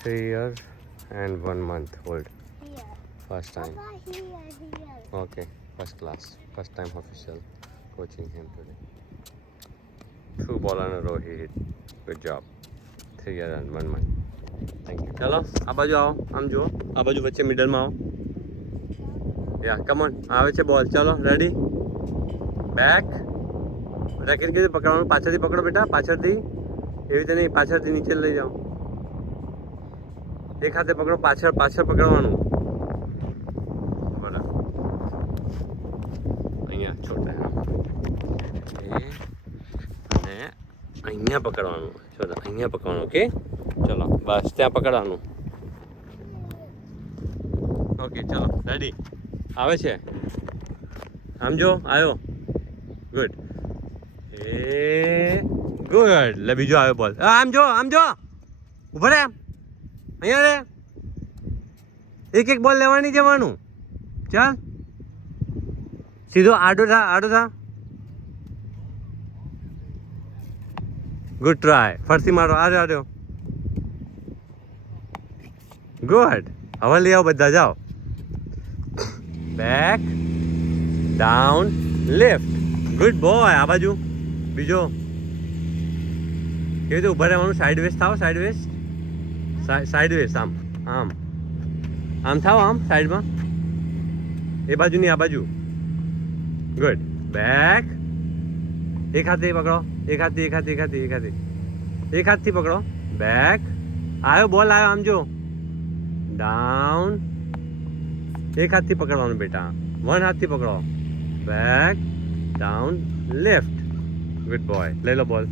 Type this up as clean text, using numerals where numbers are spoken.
3 years and 1 month old. Here. First time. Papa, here. Okay, first class. First time official coaching him today. 2 ball on a row he hit. Good job. 3 years and 1 month. Thank you. ચલો આ બાજુ આવો આમ જુઓ આ બાજુ વચ્ચે મિડલમાં આવો યા કમ ઓન આવે છે બોલ ચલો રેડી બેક રેકેટ કીધું પકડવાનું પાછળથી પકડો બેટા પાછળથી એવી રીતે નહીં પાછળથી નીચે લઈ જાઓ એક હાથે પકડો પાછળ પાછળ પકડવાનું બરાબર અહીંયા છોટા અને અહીંયા પકડવાનું ચલો અહીંયા પકડવાનું ઓકે ચલો બસ ત્યાં પકડવાનું ઓકે ચલો રેડી આવે છે આમ જો આવ્યો ગુડ એ ગુડ લે બીજો આવ્યો બોલ આમ જો ઉભા રે અહીંયા રે એક એક બોલ લેવા નહીં જવાનું ચાલ સીધો આડો થા ગુડ ટ્રાય ફરતી મારો આવ્યો ગુડ હવે લઈ આવો બધા જાઓ back down left good boy આ બાજુ બીજો કેવી રીતે ઊભા રહેવાનું સાઈડ વેસ્ટ થાવ સાઈડ વેસ્ટ આમ થાવ આમ સાઈડમાં એ બાજુ નહીં આ બાજુ ગુડ બેક એક હાથથી પકડો એક હાથથી પકડો બેક આવ્યો બોલ આવ્યો આમ જો ડાઉન એક હાથથી પકડવાનું બેટા 1 હાથથી પકડો back down left good boy લઈ લો બોલ